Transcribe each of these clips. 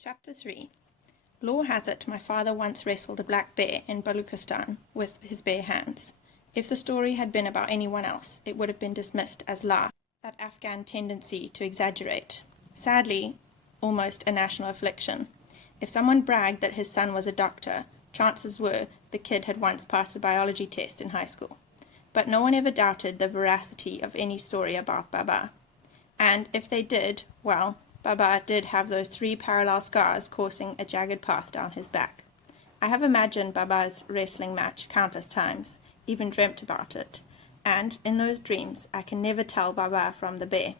Chapter 3. Law has it my father once wrestled a black bear in Baluchistan with his bare hands. If the story had been about anyone else, it would have been dismissed as lie, that Afghan tendency to exaggerate. Sadly, almost a national affliction. If someone bragged that his son was a doctor, chances were the kid had once passed a biology test in high school. But no one ever doubted the veracity of any story about Baba. And if they did, well, Baba did have those 3 parallel scars coursing a jagged path down his back. I have imagined Baba's wrestling match countless times, even dreamt about it, and in those dreams I can never tell Baba from the bear.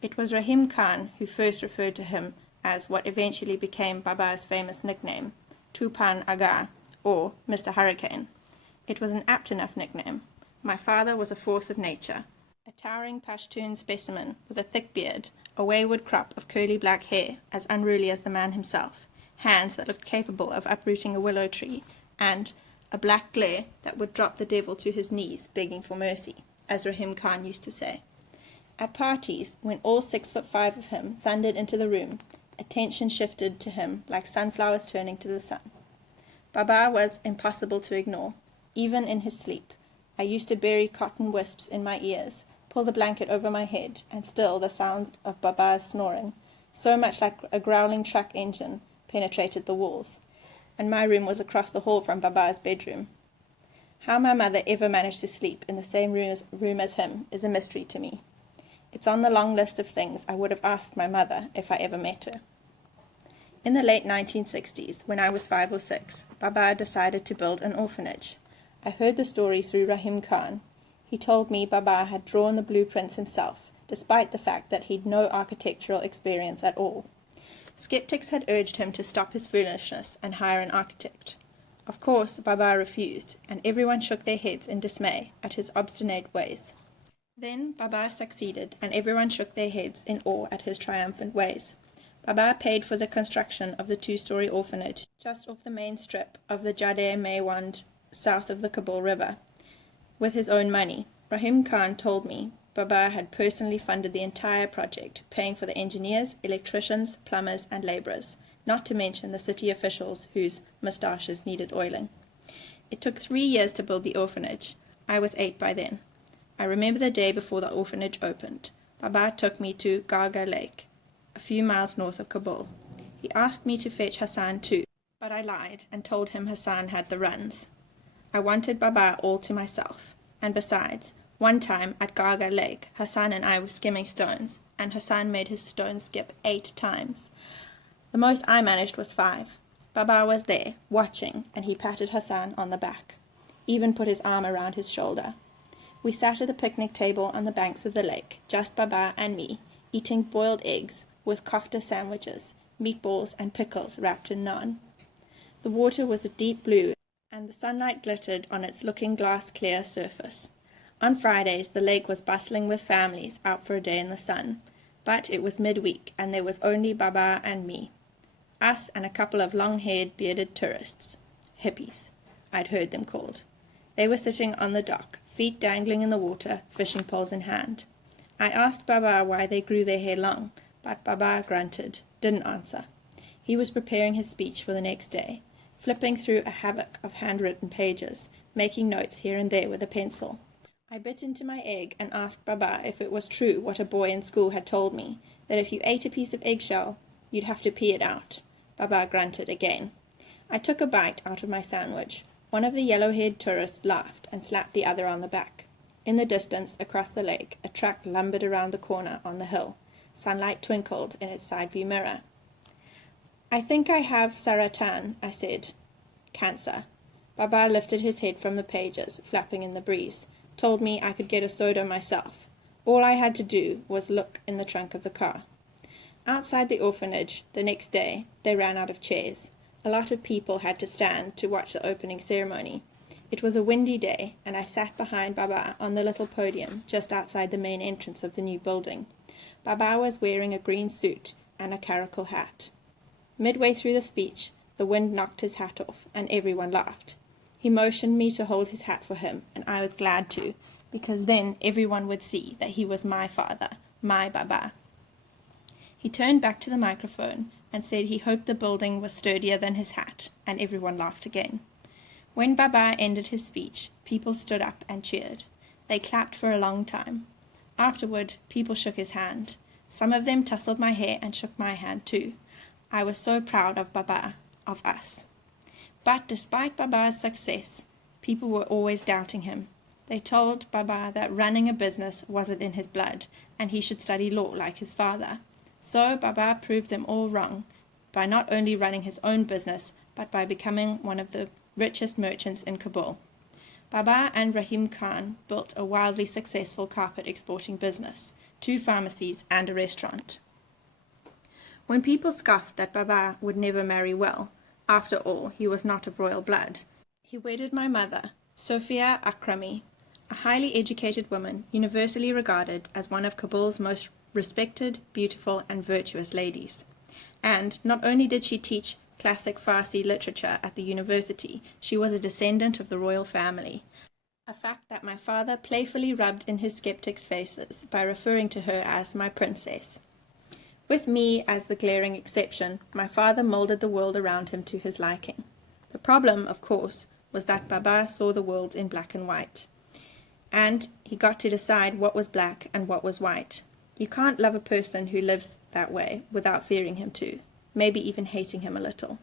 It was Rahim Khan who first referred to him as what eventually became Baba's famous nickname, Tufan Aga, or Mr. Hurricane. It was an apt enough nickname. My father was a force of nature, a towering Pashtun specimen with a thick beard, a wayward crop of curly black hair, as unruly as the man himself, hands that looked capable of uprooting a willow tree, and a black glare that would drop the devil to his knees begging for mercy, as Rahim Khan used to say. At parties, when all 6'5" of him thundered into the room, attention shifted to him like sunflowers turning to the sun. Baba was impossible to ignore, even in his sleep. I used to bury cotton wisps in my ears, pull the blanket over my head, and still the sound of Baba's snoring, so much like a growling truck engine, penetrated the walls, and my room was across the hall from Baba's bedroom. How my mother ever managed to sleep in the same room as him is a mystery to me. It's on the long list of things I would have asked my mother if I ever met her. In the late 1960s, when I was 5 or 6, Baba decided to build an orphanage. I heard the story through Rahim Khan. He told me Baba had drawn the blueprints himself, despite the fact that he'd no architectural experience at all. Skeptics had urged him to stop his foolishness and hire an architect. Of course, Baba refused, and everyone shook their heads in dismay at his obstinate ways. Then Baba succeeded, and everyone shook their heads in awe at his triumphant ways. Baba paid for the construction of the 2-story orphanage just off the main strip of the Jade Maiwand, south of the Kabul River, with his own money. Rahim Khan told me Baba had personally funded the entire project, paying for the engineers, electricians, plumbers, and labourers, not to mention the city officials whose moustaches needed oiling. It took 3 years to build the orphanage. I was 8 by then. I remember the day before the orphanage opened. Baba took me to Garga Lake, a few miles north of Kabul. He asked me to fetch Hassan too, but I lied and told him Hassan had the runs. I wanted Baba all to myself, and besides, one time at Garga Lake, Hassan and I were skimming stones, and Hassan made his stone skip 8 times. The most I managed was 5. Baba was there, watching, and he patted Hassan on the back, even put his arm around his shoulder. We sat at the picnic table on the banks of the lake, just Baba and me, eating boiled eggs with kofta sandwiches, meatballs and pickles wrapped in naan. The water was a deep blue, and the sunlight glittered on its looking-glass-clear surface. On Fridays, the lake was bustling with families out for a day in the sun, but it was midweek, and there was only Baba and me. Us and a couple of long-haired, bearded tourists. Hippies, I'd heard them called. They were sitting on the dock, feet dangling in the water, fishing poles in hand. I asked Baba why they grew their hair long, but Baba grunted, didn't answer. He was preparing his speech for the next day, flipping through a havoc of handwritten pages, making notes here and there with a pencil. I bit into my egg and asked Baba if it was true what a boy in school had told me, that if you ate a piece of eggshell, you'd have to pee it out. Baba grunted again. I took a bite out of my sandwich. One of the yellow-haired tourists laughed and slapped the other on the back. In the distance, across the lake, a truck lumbered around the corner on the hill. Sunlight twinkled in its side-view mirror. I think I have saratan, I said. Cancer. Baba lifted his head from the pages, flapping in the breeze, told me I could get a soda myself. All I had to do was look in the trunk of the car. Outside the orphanage, the next day, they ran out of chairs. A lot of people had to stand to watch the opening ceremony. It was a windy day, and I sat behind Baba on the little podium just outside the main entrance of the new building. Baba was wearing a green suit and a caracal hat. Midway through the speech, the wind knocked his hat off, and everyone laughed. He motioned me to hold his hat for him, and I was glad to, because then everyone would see that he was my father, my Baba. He turned back to the microphone, and said he hoped the building was sturdier than his hat, and everyone laughed again. When Baba ended his speech, people stood up and cheered. They clapped for a long time. Afterward, people shook his hand. Some of them tousled my hair and shook my hand too. I was so proud of Baba, of us. But despite Baba's success, people were always doubting him. They told Baba that running a business wasn't in his blood, and he should study law like his father. So Baba proved them all wrong, by not only running his own business, but by becoming one of the richest merchants in Kabul. Baba and Rahim Khan built a wildly successful carpet exporting business, 2 pharmacies and a restaurant. When people scoffed that Baba would never marry well, after all, he was not of royal blood, he wedded my mother, Sophia Akrami, a highly educated woman universally regarded as one of Kabul's most respected, beautiful, and virtuous ladies. And not only did she teach classic Farsi literature at the university, she was a descendant of the royal family, a fact that my father playfully rubbed in his skeptics' faces by referring to her as my princess. With me as the glaring exception, my father moulded the world around him to his liking. The problem, of course, was that Baba saw the world in black and white, and he got to decide what was black and what was white. You can't love a person who lives that way without fearing him too, maybe even hating him a little.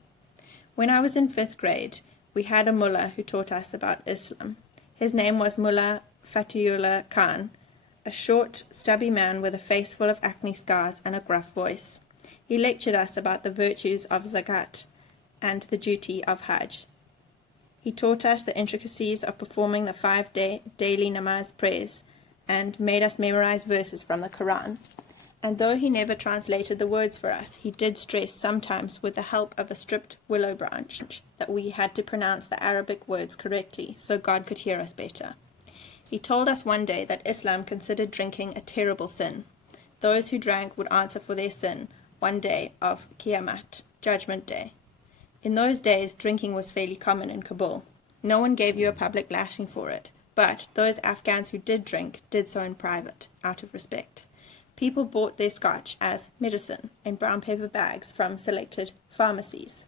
When I was in 5th grade, we had a mullah who taught us about Islam. His name was Mullah Fatihullah Khan, a short, stubby man with a face full of acne scars and a gruff voice. He lectured us about the virtues of zakat and the duty of Hajj. He taught us the intricacies of performing the 5 daily namaz prayers and made us memorize verses from the Quran. And though he never translated the words for us, he did stress sometimes with the help of a stripped willow branch that we had to pronounce the Arabic words correctly so God could hear us better. He told us one day that Islam considered drinking a terrible sin. Those who drank would answer for their sin one day of Qiyamah, Judgment Day. In those days, drinking was fairly common in Kabul. No one gave you a public lashing for it, but those Afghans who did drink did so in private, out of respect. People bought their scotch as medicine in brown paper bags from selected pharmacies.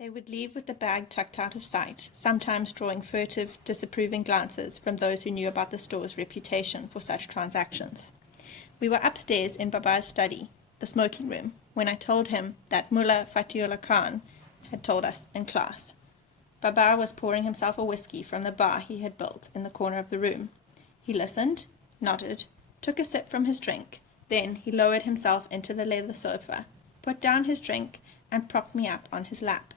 They would leave with the bag tucked out of sight, sometimes drawing furtive, disapproving glances from those who knew about the store's reputation for such transactions. We were upstairs in Baba's study, the smoking room, when I told him that Mullah Fatihullah Khan had told us in class. Baba was pouring himself a whiskey from the bar he had built in the corner of the room. He listened, nodded, took a sip from his drink, then he lowered himself into the leather sofa, put down his drink, and propped me up on his lap.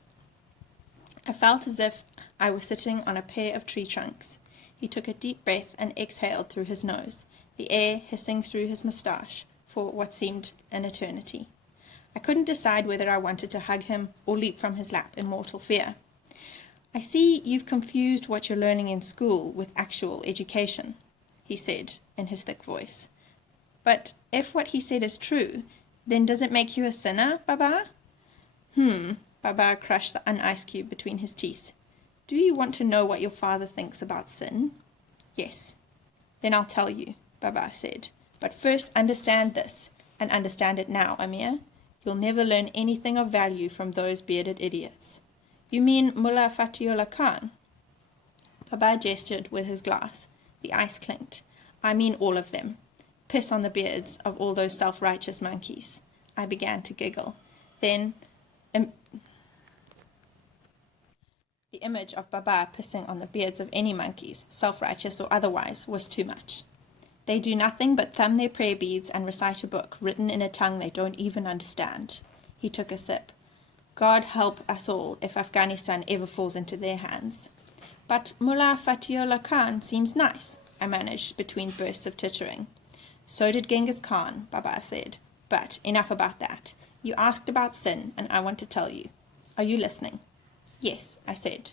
I felt as if I was sitting on a pair of tree trunks. He took a deep breath and exhaled through his nose, the air hissing through his moustache for what seemed an eternity. I couldn't decide whether I wanted to hug him or leap from his lap in mortal fear. "I see you've confused what you're learning in school with actual education," he said in his thick voice. "But if what he said is true, then does it make you a sinner, Baba?" Baba crushed an ice cube between his teeth. "Do you want to know what your father thinks about sin?" "Yes." "Then I'll tell you," Baba said. "But first understand this, and understand it now, Amir. You'll never learn anything of value from those bearded idiots." "You mean Mullah Fatihullah Khan?" Baba gestured with his glass. The ice clinked. "I mean all of them. Piss on the beards of all those self-righteous monkeys." I began to giggle. Then the image of Baba pissing on the beards of any monkeys, self-righteous or otherwise, was too much. "They do nothing but thumb their prayer beads and recite a book written in a tongue they don't even understand." He took a sip. "God help us all if Afghanistan ever falls into their hands." "But Mullah Fatihullah Khan seems nice," I managed between bursts of tittering. "So did Genghis Khan," Baba said. "But enough about that. You asked about sin, and I want to tell you. Are you listening?" "Yes," I said,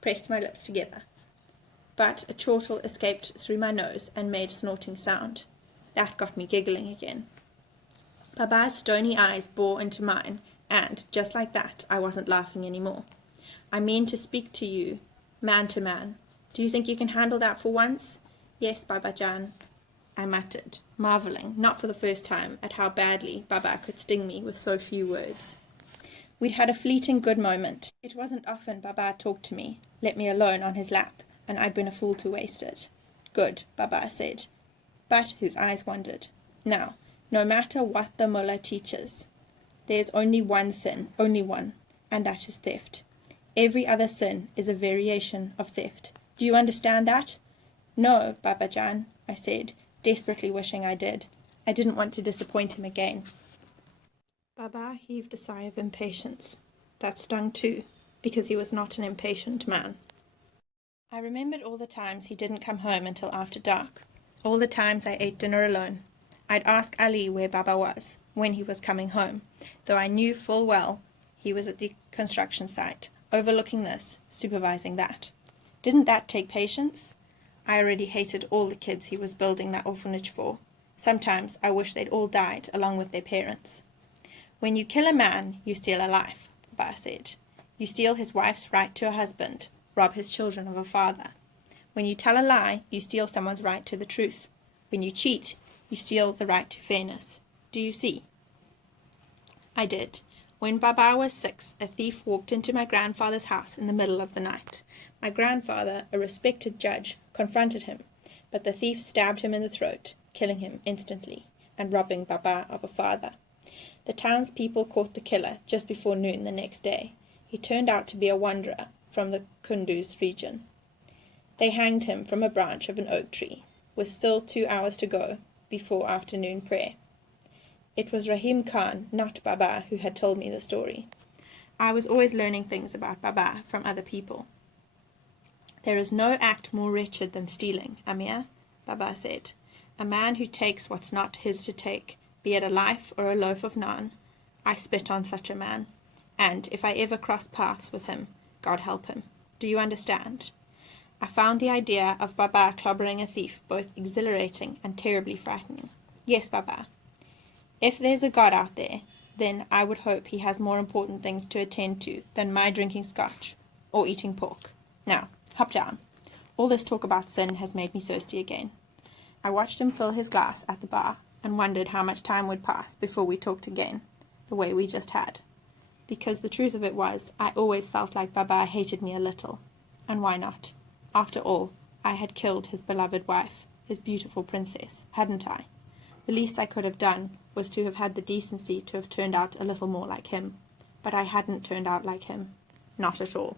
pressed my lips together. But a chortle escaped through my nose and made a snorting sound. That got me giggling again. Baba's stony eyes bore into mine, and, just like that, I wasn't laughing any more. "I mean to speak to you, man to man. Do you think you can handle that for once?" "Yes, Baba Jan," I muttered, marveling, not for the first time, at how badly Baba could sting me with so few words. We'd had a fleeting good moment. It wasn't often Baba talked to me, let me alone on his lap, and I'd been a fool to waste it. Good, Baba said. But his eyes wandered. Now, no matter what the mullah teaches, there's only one sin, only one, and that is theft. Every other sin is a variation of theft. Do you understand that? No, Baba Jan, I said, desperately wishing I did. I didn't want to disappoint him again. Baba heaved a sigh of impatience. That stung too, because he was not an impatient man. I remembered all the times he didn't come home until after dark, all the times I ate dinner alone. I'd ask Ali where Baba was, when he was coming home, though I knew full well he was at the construction site, overlooking this, supervising that. Didn't that take patience? I already hated all the kids he was building that orphanage for. Sometimes I wish they'd all died along with their parents. When you kill a man, you steal a life, Baba said. You steal his wife's right to a husband, rob his children of a father. When you tell a lie, you steal someone's right to the truth. When you cheat, you steal the right to fairness. Do you see? I did. When Baba was 6, a thief walked into my grandfather's house in the middle of the night. My grandfather, a respected judge, confronted him, but the thief stabbed him in the throat, killing him instantly, and robbing Baba of a father. The townspeople caught the killer just before noon the next day. He turned out to be a wanderer from the Kunduz region. They hanged him from a branch of an oak tree, with still 2 hours to go before afternoon prayer. It was Rahim Khan, not Baba, who had told me the story. I was always learning things about Baba from other people. There is no act more wretched than stealing, Amir, Baba said. A man who takes what's not his to take, be it a life or a loaf of naan. I spit on such a man, and if I ever cross paths with him, God help him. Do you understand? I found the idea of Baba clobbering a thief both exhilarating and terribly frightening. Yes, Baba. If there's a God out there, then I would hope he has more important things to attend to than my drinking scotch or eating pork. Now, hop down. All this talk about sin has made me thirsty again. I watched him fill his glass at the bar and wondered how much time would pass before we talked again, the way we just had. Because the truth of it was, I always felt like Baba hated me a little. And why not? After all, I had killed his beloved wife, his beautiful princess, hadn't I? The least I could have done was to have had the decency to have turned out a little more like him. But I hadn't turned out like him. Not at all.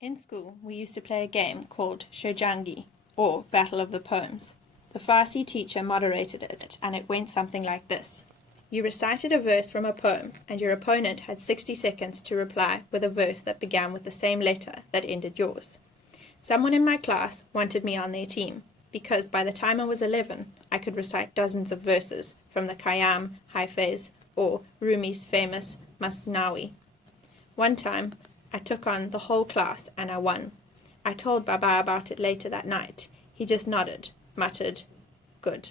In school, we used to play a game called Shojangi, or Battle of the Poems. The Farsi teacher moderated it, and it went something like this. You recited a verse from a poem, and your opponent had 60 seconds to reply with a verse that began with the same letter that ended yours. Someone in my class wanted me on their team, because by the time I was 11, I could recite dozens of verses from the Khayyam, Hafiz, or Rumi's famous Masnawi. One time, I took on the whole class and I won. I told Baba about it later that night. He just nodded, muttered, "Good."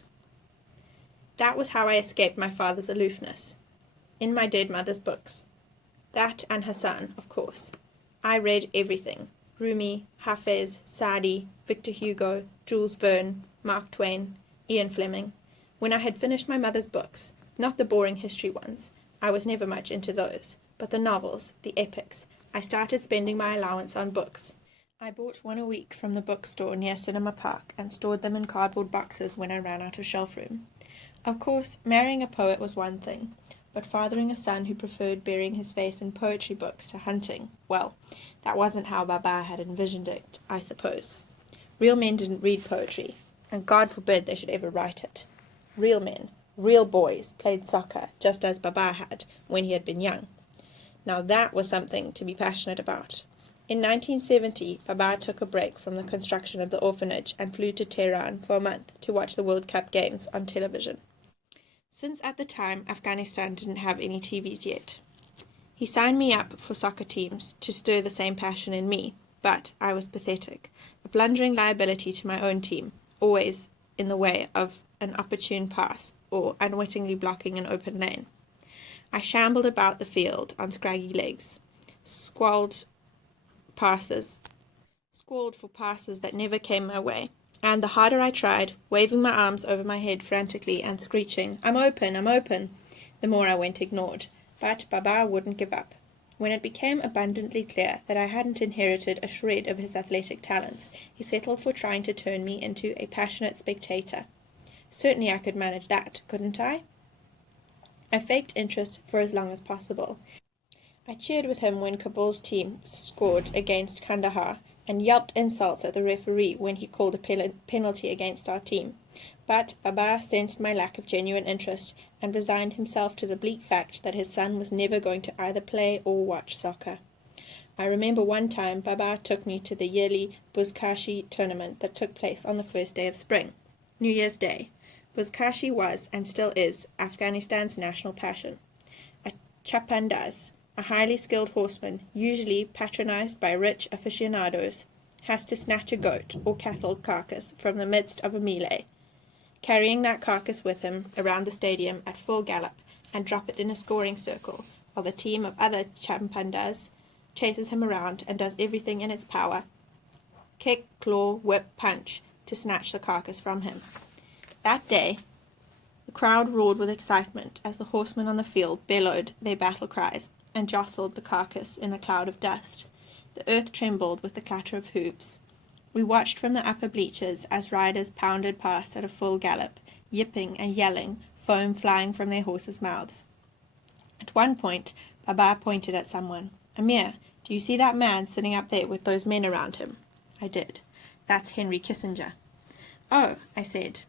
That was how I escaped my father's aloofness. In my dead mother's books. That and Hassan, of course. I read everything. Rumi, Hafez, Saadi, Victor Hugo, Jules Verne, Mark Twain, Ian Fleming. When I had finished my mother's books, not the boring history ones, I was never much into those, but the novels, the epics, I started spending my allowance on books. I bought one a week from the bookstore near Cinema Park and stored them in cardboard boxes when I ran out of shelf room. Of course, marrying a poet was one thing, but fathering a son who preferred burying his face in poetry books to hunting, well, that wasn't how Baba had envisioned it, I suppose. Real men didn't read poetry, and God forbid they should ever write it. Real men, real boys, played soccer, just as Baba had, when he had been young. Now that was something to be passionate about. In 1970, Baba took a break from the construction of the orphanage and flew to Tehran for a month to watch the World Cup games on television. Since at the time Afghanistan didn't have any TVs yet. He signed me up for soccer teams to stir the same passion in me, but I was pathetic, a blundering liability to my own team, always in the way of an opportune pass or unwittingly blocking an open lane. I shambled about the field on scraggy legs, squalled for passes that never came my way. And the harder I tried, waving my arms over my head frantically and screeching, I'm open, the more I went ignored. But Baba wouldn't give up. When it became abundantly clear that I hadn't inherited a shred of his athletic talents, he settled for trying to turn me into a passionate spectator. Certainly I could manage that, couldn't I? I faked interest for as long as possible. I cheered with him when Kabul's team scored against Kandahar and yelped insults at the referee when he called a penalty against our team. But Baba sensed my lack of genuine interest and resigned himself to the bleak fact that his son was never going to either play or watch soccer. I remember one time Baba took me to the yearly Buzkashi tournament that took place on the first day of spring, New Year's Day. Buzkashi was, and still is, Afghanistan's national passion. A chapandaz, a highly skilled horseman, usually patronized by rich aficionados, has to snatch a goat or cattle carcass from the midst of a melee, carrying that carcass with him around the stadium at full gallop and drop it in a scoring circle, while the team of other champandas chases him around and does everything in its power, kick, claw, whip, punch, to snatch the carcass from him. That day, the crowd roared with excitement as the horsemen on the field bellowed their battle cries and jostled the carcass in a cloud of dust. The earth trembled with the clatter of hooves. We watched from the upper bleachers as riders pounded past at a full gallop, yipping and yelling, foam flying from their horses' mouths. At one point, Baba pointed at someone. "Amir, do you see that man sitting up there with those men around him?" I did. "That's Henry Kissinger." "Oh," I said.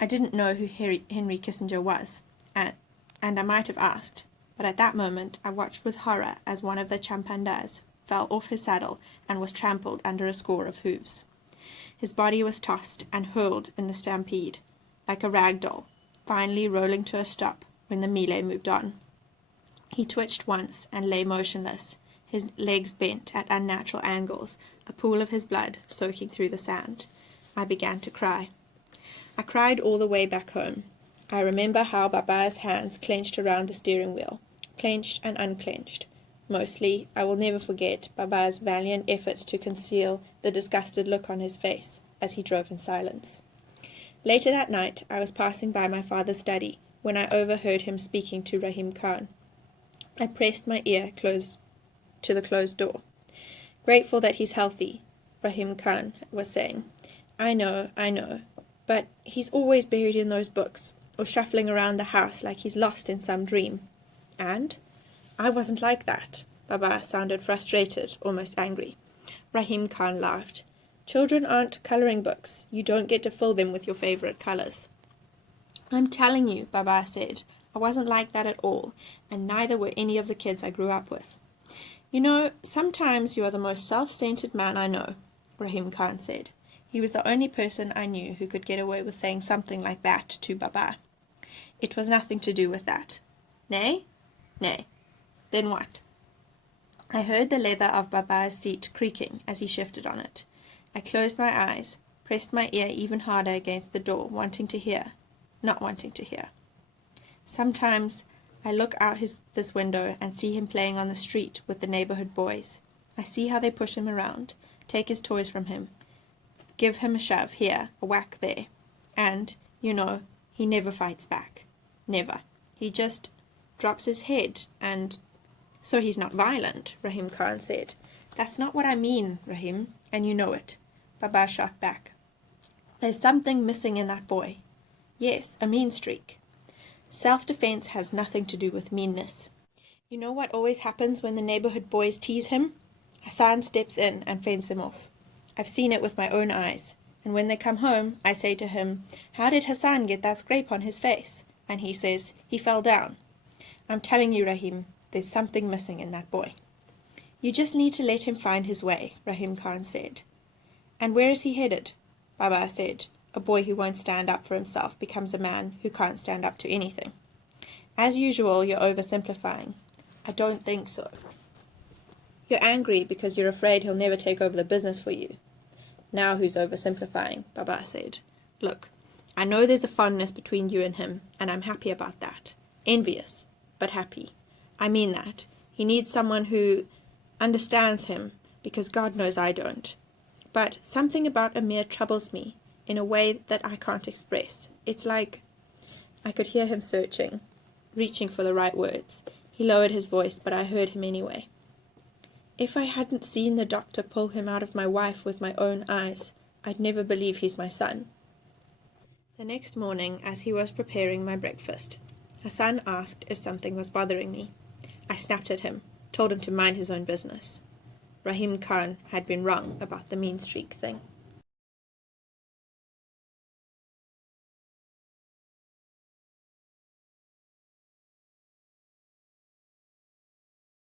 I didn't know who Henry Kissinger was, and I might have asked, but at that moment I watched with horror as one of the champandas fell off his saddle and was trampled under a score of hooves. His body was tossed and hurled in the stampede, like a rag doll, finally rolling to a stop when the melee moved on. He twitched once and lay motionless, his legs bent at unnatural angles, a pool of his blood soaking through the sand. I began to cry. I cried all the way back home. I remember how Baba's hands clenched around the steering wheel, clenched and unclenched. Mostly, I will never forget Baba's valiant efforts to conceal the disgusted look on his face as he drove in silence. Later that night, I was passing by my father's study when I overheard him speaking to Rahim Khan. I pressed my ear close to the closed door. "Grateful that he's healthy," Rahim Khan was saying. I know, but he's always buried in those books, or shuffling around the house like he's lost in some dream." "And? I wasn't like that." Baba sounded frustrated, almost angry. Rahim Khan laughed. "Children aren't colouring books. You don't get to fill them with your favourite colours." "I'm telling you," Baba said, "I wasn't like that at all, and neither were any of the kids I grew up with." "You know, sometimes you are the most self-centered man I know," Rahim Khan said. He was the only person I knew who could get away with saying something like that to Baba. "It was nothing to do with that." "Nay?" "Nay." "Then what?" I heard the leather of Baba's seat creaking as he shifted on it. I closed my eyes, pressed my ear even harder against the door, wanting to hear, not wanting to hear. Sometimes I look out this window and see him playing on the street with the neighbourhood boys. I see how they push him around, take his toys from him, give him a shove here, a whack there. And, you know, he never fights back. Never. He just drops his head and... "So he's not violent," Rahim Khan said. "That's not what I mean, Rahim, and you know it." Baba shot back. "There's something missing in that boy." "Yes, a mean streak." "Self-defense has nothing to do with meanness. You know what always happens when the neighbourhood boys tease him? Hassan steps in and fends him off. I've seen it with my own eyes, and when they come home, I say to him, 'How did Hassan get that scrape on his face?' And he says, 'He fell down.' I'm telling you, Rahim, there's something missing in that boy." "You just need to let him find his way," Rahim Khan said. "And where is he headed?" Baba said, "A boy who won't stand up for himself becomes a man who can't stand up to anything." "As usual, you're oversimplifying." "I don't think so." "You're angry because you're afraid he'll never take over the business for you." "Now who's oversimplifying?" Baba said. "Look, I know there's a fondness between you and him, and I'm happy about that. Envious, but happy. I mean that. He needs someone who understands him, because God knows I don't. But something about Amir troubles me in a way that I can't express. It's like..." I could hear him searching, reaching for the right words. He lowered his voice, but I heard him anyway. "If I hadn't seen the doctor pull him out of my wife with my own eyes, I'd never believe he's my son." The next morning, as he was preparing my breakfast, Hassan asked if something was bothering me. I snapped at him, told him to mind his own business. Rahim Khan had been wrong about the mean streak thing.